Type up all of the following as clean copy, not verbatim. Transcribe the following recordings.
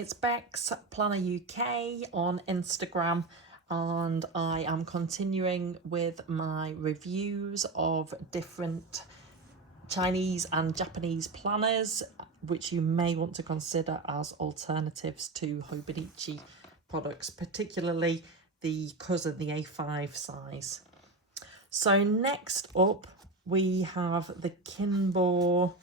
it's Bex Planner UK on Instagram, and I am continuing with my reviews of different Chinese and Japanese planners, which you may want to consider as alternatives to Hobonichi products, particularly the Cousin, the A5 size. So next up we have the Kinbor.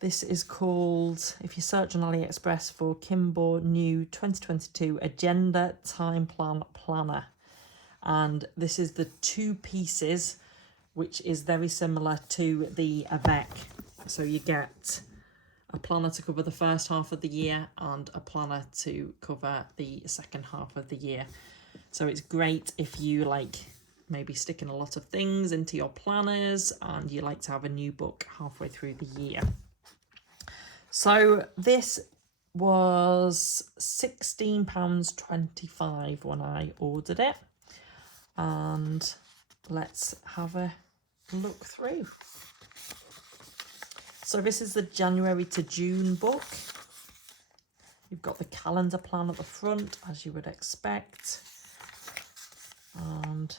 This is called, if you search on AliExpress for Kinbor New 2022 Agenda Time Plan Planner. And this is the 2 pieces, which is very similar to the Avec. So you get a planner to cover the first half of the year and a planner to cover the second half of the year. So it's great if you like maybe sticking a lot of things into your planners and you like to have a new book halfway through the year. So this was £16.25 when I ordered it, and let's have a look through. So this is the January to June book. You've got the calendar plan at the front, as you would expect, and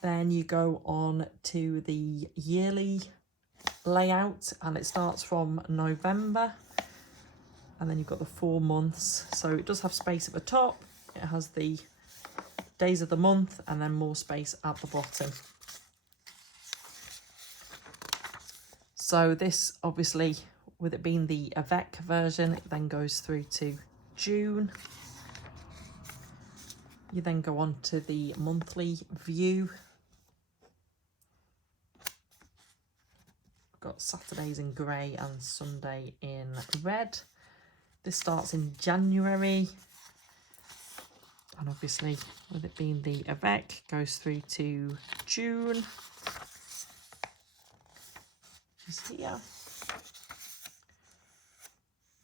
then you go on to the yearly layout, and it starts from November, and then you've got the 4 months. So it does have space at the top, it has the days of the month, and then more space at the bottom. So this, obviously, with it being the Avec version, it then goes through to June. You then go on to the monthly view. Got Saturdays in grey and Sunday in red. This starts in January, and obviously with it being the Avec, goes through to June, which is here.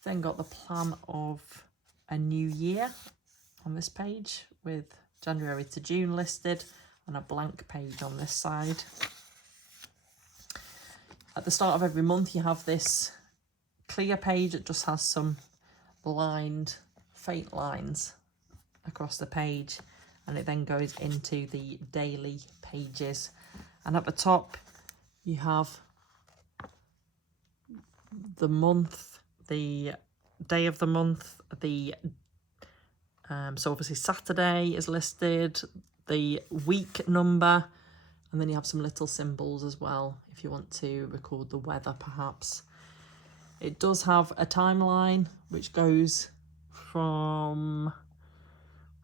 Then got the plan of a new year on this page with January to June listed and a blank page on this side. At the start of every month you have this clear page that just has some lined, faint lines across the page, and it then goes into the daily pages. And at the top you have the month, the day of the month, so obviously Saturday is listed, the week number, and then you have some little symbols as well if you want to record the weather perhaps. It does have a timeline which goes from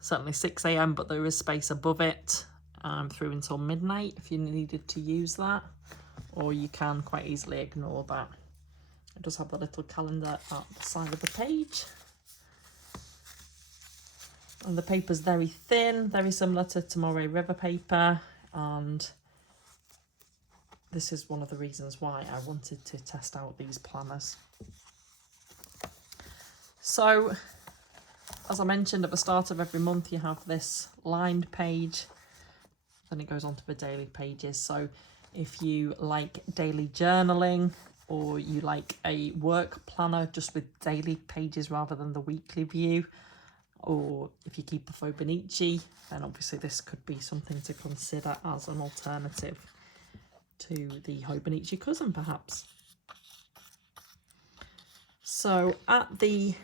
certainly 6 AM, but there is space above it through until midnight if you needed to use that, or you can quite easily ignore that. It does have the little calendar at the side of the page. And the paper's very thin, very similar to Tomoe River Paper, and this is one of the reasons why I wanted to test out these planners. So, as I mentioned, at the start of every month you have this lined page, then it goes on to the daily pages. So if you like daily journaling, or you like a work planner just with daily pages rather than the weekly view, or if you keep a Hobonichi, then obviously this could be something to consider as an alternative to the Hobonichi Cousin perhaps. So at the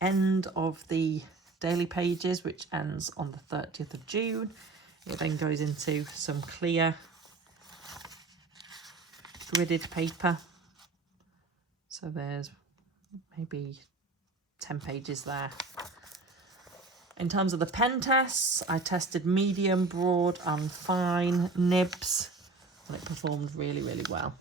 end of the daily pages, which ends on the 30th of June, it then goes into some clear gridded paper. So there's maybe 10 pages there. In terms of the pen tests, I tested medium, broad and fine nibs, and it performed really, really well.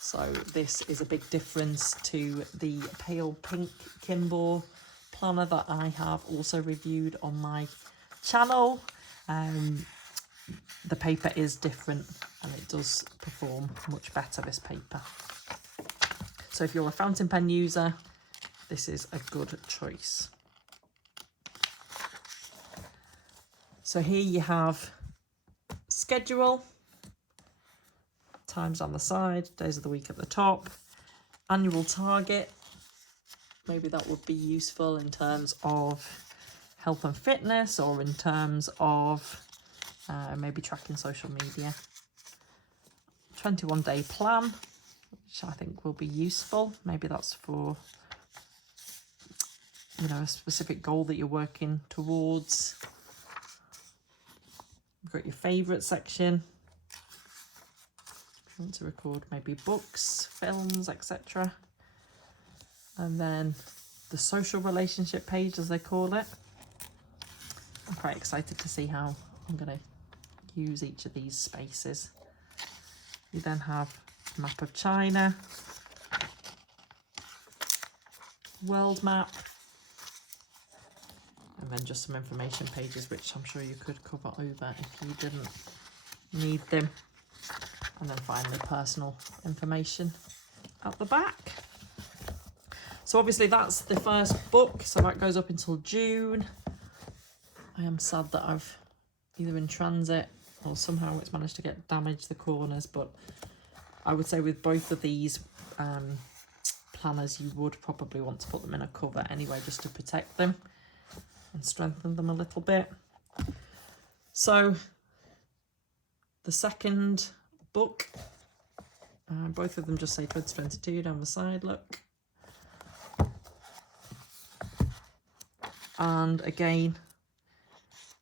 So this is a big difference to the pale pink Kinbor planner that I have also reviewed on my channel. The paper is different and it does perform much better, this paper. So if you're a fountain pen user, this is a good choice. So here you have schedule, times on the side, days of the week at the top, annual target, maybe that would be useful in terms of health and fitness, or in terms of maybe tracking social media. 21-day plan, which I think will be useful. Maybe that's for, you know, a specific goal that you're working towards. You've got your favourite section. If you want to record maybe books, films, etc. And then the social relationship page, as they call it. I'm quite excited to see how I'm going to use each of these spaces. You then have a map of China, world map, and then just some information pages, which I'm sure you could cover over if you didn't need them. And then finally personal information at the back. So obviously that's the first book, so that goes up until June. I am sad that I've either in transit or somehow it's managed to get damaged the corners, but I would say with both of these planners you would probably want to put them in a cover anyway, just to protect them and strengthen them a little bit. So the second book, both of them just say 2022 down the side, look. And again,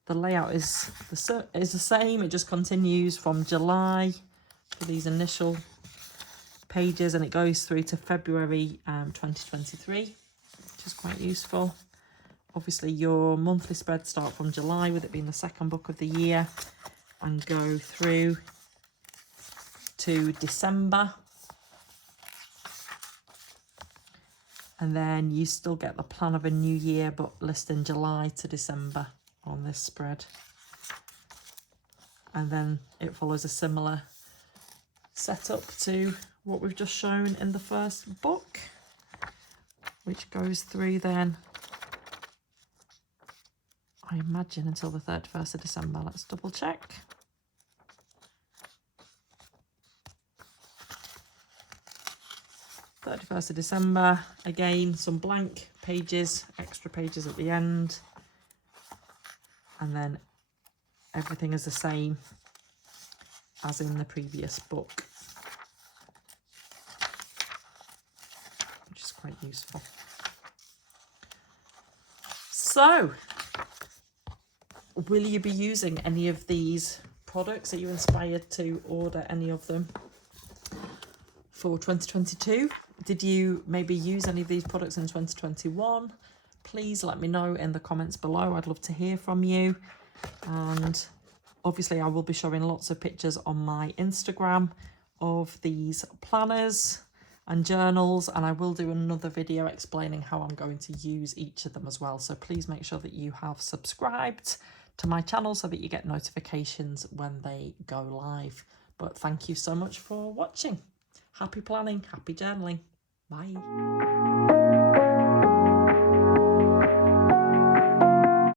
the layout is the same. It just continues from July for these initial pages, and it goes through to February 2023, which is quite useful. Obviously your monthly spreads start from July, with it being the second book of the year, and go through to December. And then you still get the plan of a new year, but listing July to December on this spread. And then it follows a similar setup to what we've just shown in the first book, which goes through then, I imagine, until the 31st of December. Let's double check. st of December, again some blank pages, extra pages at the end, and then everything is the same as in the previous book, which is quite useful. So, will you be using any of these products? Are you inspired to order any of them for 2022? Did you maybe use any of these products in 2021? Please let me know in the comments below. I'd love to hear from you. And obviously I will be showing lots of pictures on my Instagram of these planners and journals, and I will do another video explaining how I'm going to use each of them as well. So please make sure that you have subscribed to my channel so that you get notifications when they go live. But thank you so much for watching. Happy planning, happy journaling. Bye.